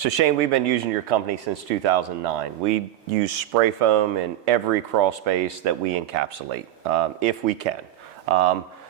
So Shane, we've been using your company since 2009. We use spray foam in every crawl space that we encapsulate, if we can.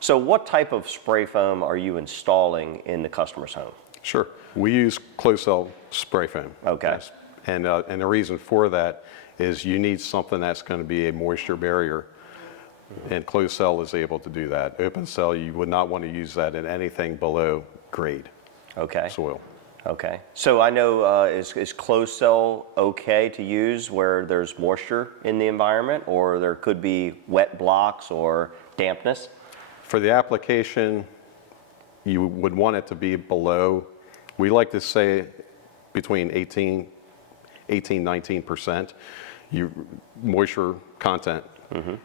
So what type of spray foam are you installing in the customer's home? Sure. We use closed cell spray foam. Okay. Yes. And the reason for that is you need something that's going to be a moisture barrier, and closed cell is able to do that. Open cell, you would not want to use that in anything below grade soil. Okay. So I know, is closed cell okay to use where there's moisture in the environment, or there could be wet blocks or dampness? For the application, you would want it to be below, we like to say between 19% moisture content.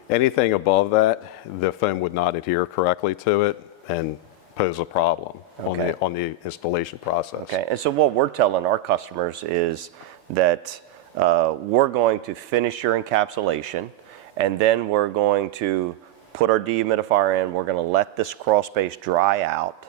Anything above that, the foam would not adhere correctly to it and pose a problem on the installation process. Okay, and so what we're telling our customers is that we're going to finish your encapsulation, and then we're going to put our dehumidifier in, we're going to let this crawl space dry out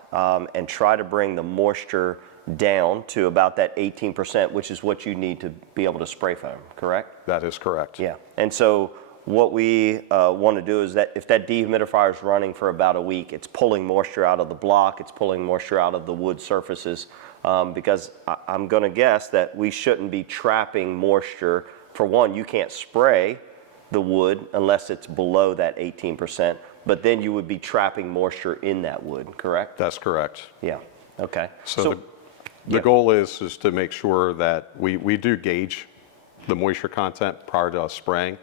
and try to bring the moisture down to about that 18%, which is what you need to be able to spray foam, correct? That is correct. Yeah, and so what we want to do is that if that dehumidifier is running for about a week, it's pulling moisture out of the block, it's pulling moisture out of the wood surfaces, because I'm going to guess that we shouldn't be trapping moisture. For one, you can't spray the wood unless it's below that 18%, but then you would be trapping moisture in that wood, correct? That's correct. Yeah, okay. So the goal is to make sure that we do gauge the moisture content prior to us spraying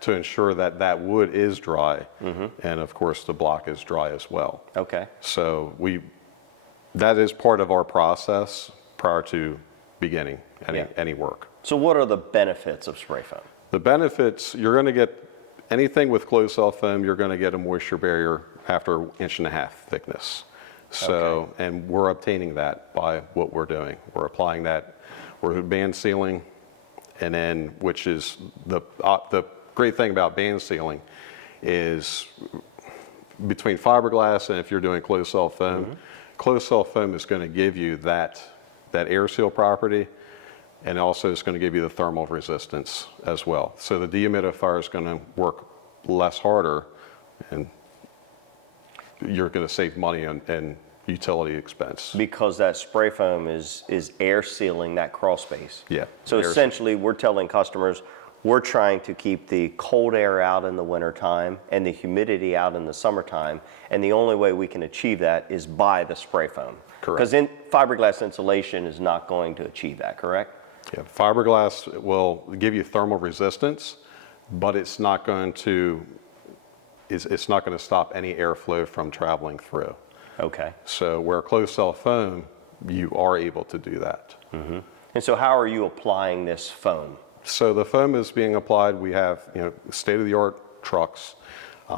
to ensure that that wood is dry, and of course the block is dry as well. Okay. So that is part of our process prior to beginning any work. So what are the benefits of spray foam? The benefits, you're going to get anything with closed cell foam, you're going to get a moisture barrier after 1.5 inch thickness. So, and we're obtaining that by what we're doing. We're applying that, we're band sealing, and then, which is the great thing about band sealing is between fiberglass and if you're doing closed cell foam, closed cell foam is going to give you that air seal property, and also it's going to give you the thermal resistance as well. So the dehumidifier is going to work less harder, and you're going to save money and utility expense. Because that spray foam is air sealing that crawl space. Yeah. So essentially we're telling customers we're trying to keep the cold air out in the wintertime and the humidity out in the summertime, and the only way we can achieve that is by the spray foam. Correct. Because fiberglass insulation is not going to achieve that, correct? Yeah, fiberglass will give you thermal resistance, but it's not going to stop any airflow from traveling through. Okay. So where closed cell foam, you are able to do that. And so how are you applying this foam? So the foam is being applied. We have state-of-the-art trucks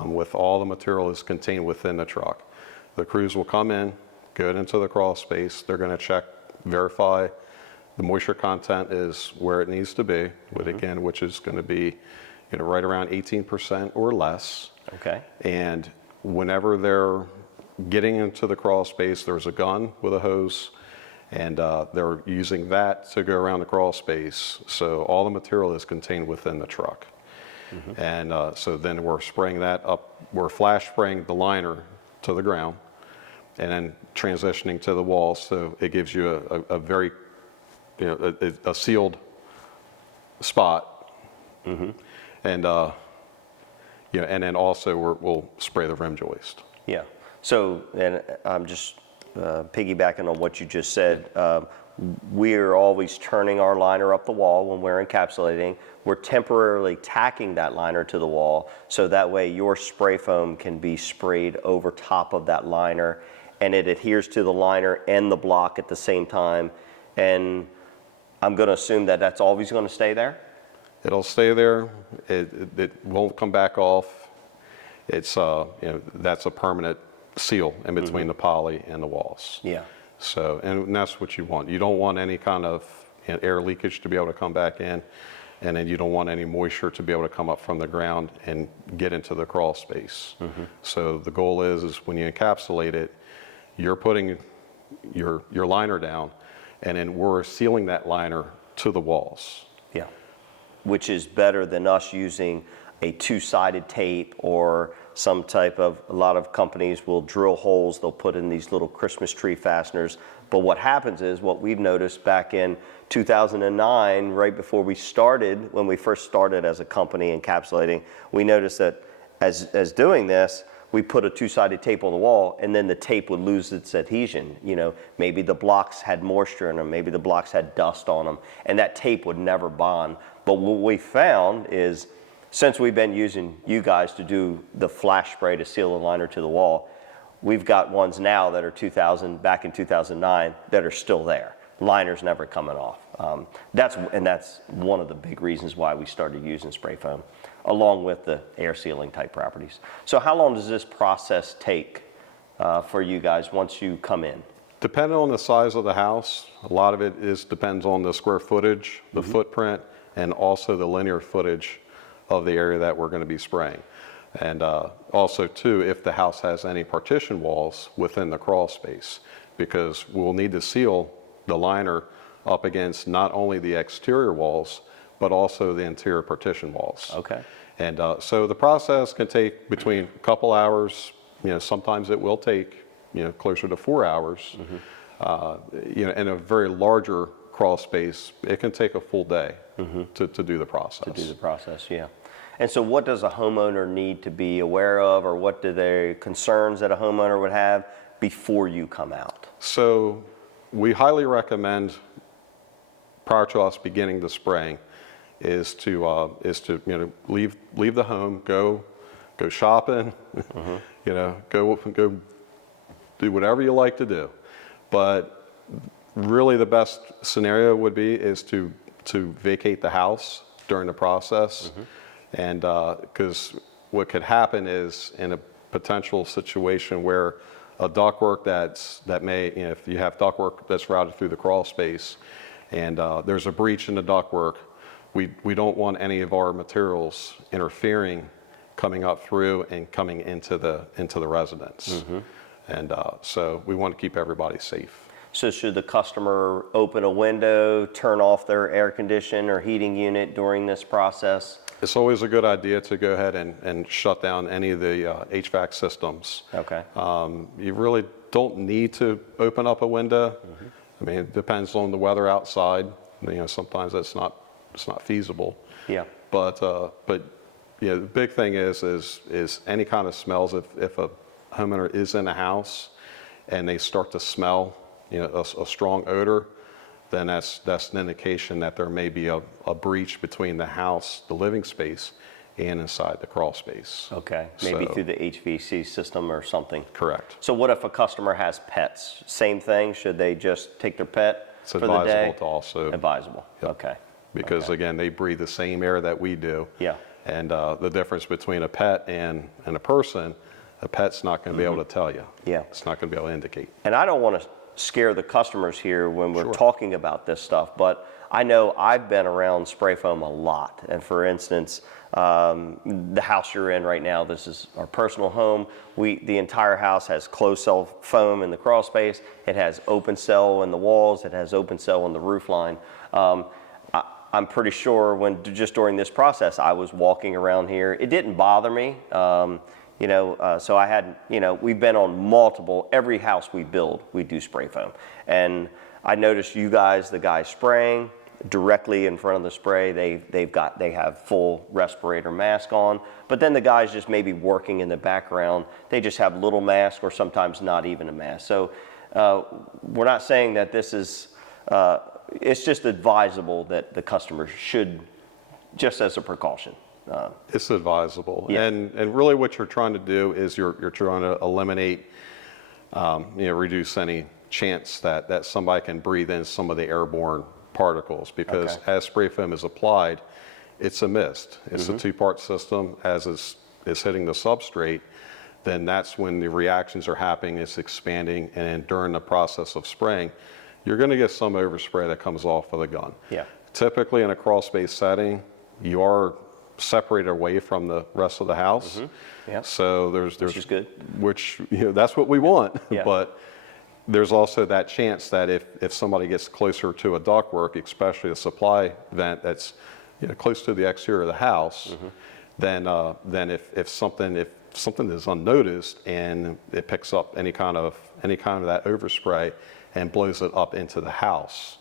with all the material is contained within the truck. The crews will come in, go into the crawl space. They're going to check, verify the moisture content is where it needs to be, which is going to be right around 18% or less. Okay. And whenever they're getting into the crawl space, there's a gun with a hose, and they're using that to go around the crawl space. So all the material is contained within the truck. And so then we're spraying that up, we're flash spraying the liner to the ground, and then transitioning to the wall. So it gives you a very, a sealed spot. And and then also we'll spray the rim joist. Yeah. So, and I'm just piggybacking on what you just said. We're always turning our liner up the wall when we're encapsulating. We're temporarily tacking that liner to the wall, so that way your spray foam can be sprayed over top of that liner, and it adheres to the liner and the block at the same time. And I'm going to assume that that's always going to stay there? It'll stay there. It won't come back off. It's that's a permanent seal in between the poly and the walls. Yeah. So, and that's what you want. You don't want any kind of air leakage to be able to come back in, and then you don't want any moisture to be able to come up from the ground and get into the crawl space. So the goal is when you encapsulate it, you're putting your liner down, and then we're sealing that liner to the walls. Yeah. Which is better than us using a two-sided tape or some type of, a lot of companies will drill holes, they'll put in these little Christmas tree fasteners. But what happens is, what we've noticed back in 2009, right before we started, when we first started as a company encapsulating, we noticed that as doing this, we put a two-sided tape on the wall, and then the tape would lose its adhesion. You know, maybe the blocks had moisture in them, maybe the blocks had dust on them, and that tape would never bond. But what we found is, since we've been using you guys to do the flash spray to seal the liner to the wall, we've got ones now that are back in 2009 that are still there. Liner's never coming off. That's one of the big reasons why we started using spray foam, along with the air sealing type properties. So how long does this process take for you guys once you come in? Depending on the size of the house, a lot of it depends on the square footage, the footprint, and also the linear footage of the area that we're going to be spraying. And also too, if the house has any partition walls within the crawl space, because we'll need to seal the liner up against not only the exterior walls, but also the interior partition walls. Okay. And so the process can take between a couple hours, you know, sometimes it will take, you know, closer to 4 hours. You know, in a very larger crawl space, it can take a full day to do the process. To do the process, yeah. And so what does a homeowner need to be aware of, or what do their concerns that a homeowner would have before you come out? So we highly recommend, prior to us beginning the spraying, is to you know, leave the home, go shopping, you know, go do whatever you like to do. But really the best scenario would be is to vacate the house during the process. And because what could happen is, in a potential situation where a ductwork that may, you know, if you have ductwork that's routed through the crawl space and there's a breach in the ductwork, we don't want any of our materials interfering, coming up through and coming into the residence. And so we want to keep everybody safe. So should the customer open a window, turn off their air condition or heating unit during this process? It's always a good idea to go ahead and shut down any of the HVAC systems. Okay. You really don't need to open up a window. I mean, it depends on the weather outside. You know, sometimes it's not feasible. Yeah. But yeah, the big thing is any kind of smells. If a homeowner is in a house and they start to smell, you know, a strong odor, then that's an indication that there may be a breach between the house, the living space, and inside the crawl space. Okay, maybe through the HVAC system or something. Correct. So what if a customer has pets? Same thing, should they just take their pet for the day? It's advisable to also. Advisable, Yep. Okay. Because Okay. again, they breathe the same air that we do. Yeah. And the difference between a pet and a person, a pet's not going to be able to tell you. Yeah. It's not going to be able to indicate. And I don't want to scare the customers here when we're Sure. talking about this stuff, but I know I've been around spray foam a lot. And for instance, the house you're in right now, this is our personal home. The entire house has closed cell foam in the crawl space. It has open cell in the walls. It has open cell in the roof line. I'm pretty sure just during this process, I was walking around here. It didn't bother me. You know, so I had, you know, we've been on every house we build, we do spray foam. And I noticed you guys, the guys spraying directly in front of the spray, they have full respirator mask on. But then the guys just maybe working in the background, they just have little mask or sometimes not even a mask. So we're not saying that this is, it's just advisable that the customer should, just as a precaution. It's advisable. Yeah. And really what you're trying to do is you're trying to eliminate, you know, reduce any chance that somebody can breathe in some of the airborne particles, because Okay. as spray foam is applied, it's a mist. It's a two-part system. As is hitting the substrate, then that's when the reactions are happening, it's expanding, and during the process of spraying, you're going to get some overspray that comes off of the gun. Yeah. Typically in a crawl space setting, you are separated away from the rest of the house. Yeah. So there's Which is good. Which, you know, that's what we want. Yeah. But there's also that chance that if somebody gets closer to a ductwork, especially a supply vent that's close to the exterior of the house, then if something is unnoticed and it picks up any kind of that overspray and blows it up into the house,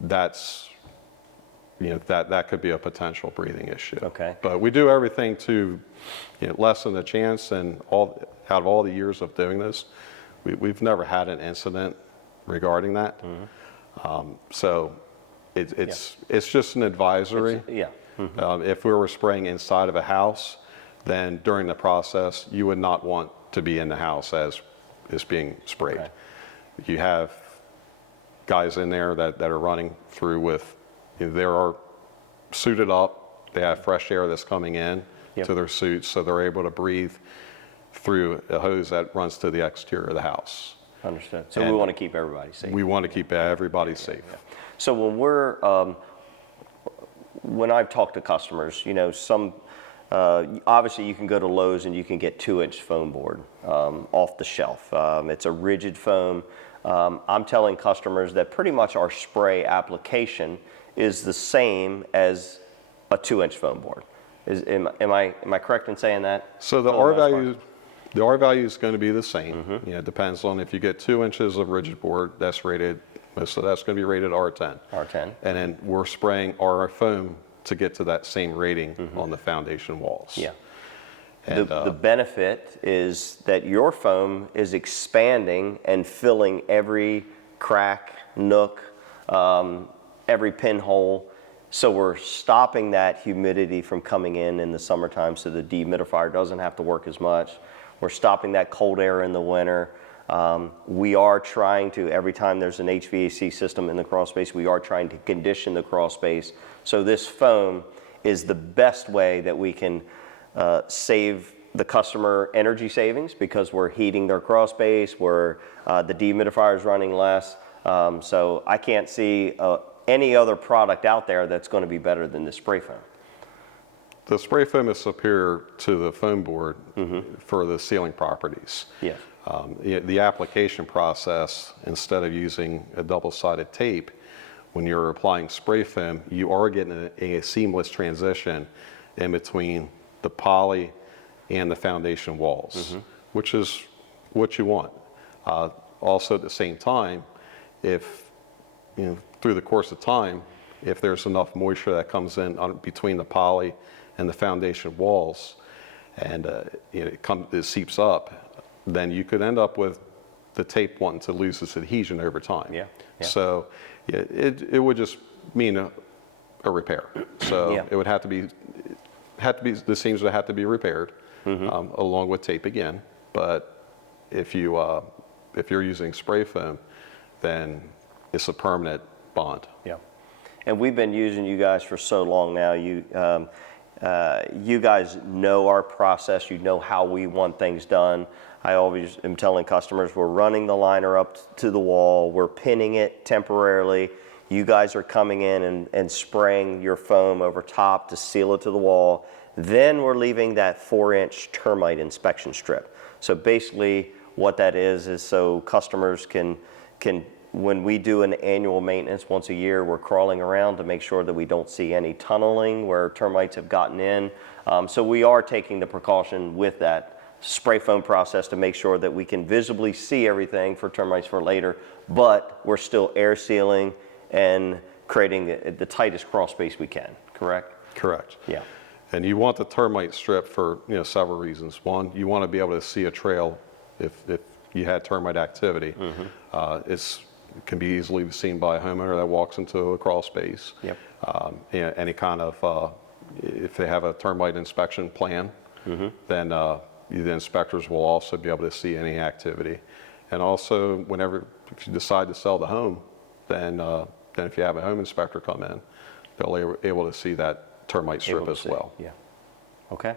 that's that could be a potential breathing issue. Okay. But we do everything to lessen the chance, and out of all the years of doing this, we've never had an incident regarding that. So it's just an advisory. If we were spraying inside of a house, then during the process, you would not want to be in the house as is being sprayed. Okay. You have guys in there that are running through with, they are suited up, they have fresh air that's coming in to their suits, so they're able to breathe through a hose that runs to the exterior of the house. Understood. So we want to keep everybody safe. We want to keep everybody safe. So when I've talked to customers, some obviously you can go to Lowe's and you can get 2-inch foam board off the shelf. It's a rigid foam. I'm telling customers that pretty much our spray application is the same as a 2-inch foam board. Am I correct in saying that? So the R value is going to be the same. It depends on if you get 2 inches of rigid board, that's rated, so that's going to be rated R10. R10. And then we're spraying our foam to get to that same rating on the foundation walls. Yeah. And, the benefit is that your foam is expanding and filling every crack, nook, every pinhole. So we're stopping that humidity from coming in the summertime, so the dehumidifier doesn't have to work as much. We're stopping that cold air in the winter. We are trying to, every time there's an HVAC system in the crawl space, we are trying to condition the crawl space. So this foam is the best way that we can save the customer energy savings, because we're heating their crawl space, where the dehumidifier is running less. So I can't see any other product out there that's going to be better than the spray foam. The spray foam is superior to the foam board for the sealing properties. Yes. The application process, instead of using a double-sided tape, when you're applying spray foam, you are getting a seamless transition in between the poly and the foundation walls, which is what you want. Also, at the same time, if through the course of time, if there's enough moisture that comes in between the poly and the foundation walls, and it seeps up, then you could end up with the tape wanting to lose its adhesion over time. Yeah. So it would just mean a repair. So it would have to be the seams would have to be repaired along with tape again. But if you're using spray foam, then it's a permanent bond. Yeah. And we've been using you guys for so long now. You guys know our process. You know how we want things done. I always am telling customers we're running the liner up to the wall. We're pinning it temporarily. You guys are coming in and spraying your foam over top to seal it to the wall. Then we're leaving that 4-inch termite inspection strip. So basically what that is so customers can when we do an annual maintenance once a year, we're crawling around to make sure that we don't see any tunneling where termites have gotten in. So we are taking the precaution with that spray foam process to make sure that we can visibly see everything for termites for later, but we're still air sealing and creating the tightest crawl space we can, correct? Correct. Yeah. And you want the termite strip for several reasons. One, you want to be able to see a trail if you had termite activity. It can be easily seen by a homeowner that walks into a crawl space. Yep. Any kind of, if they have a termite inspection plan, then the inspectors will also be able to see any activity. And also, if you decide to sell the home, then if you have a home inspector come in, they'll be able to see that termite strip as well. Yeah. Okay.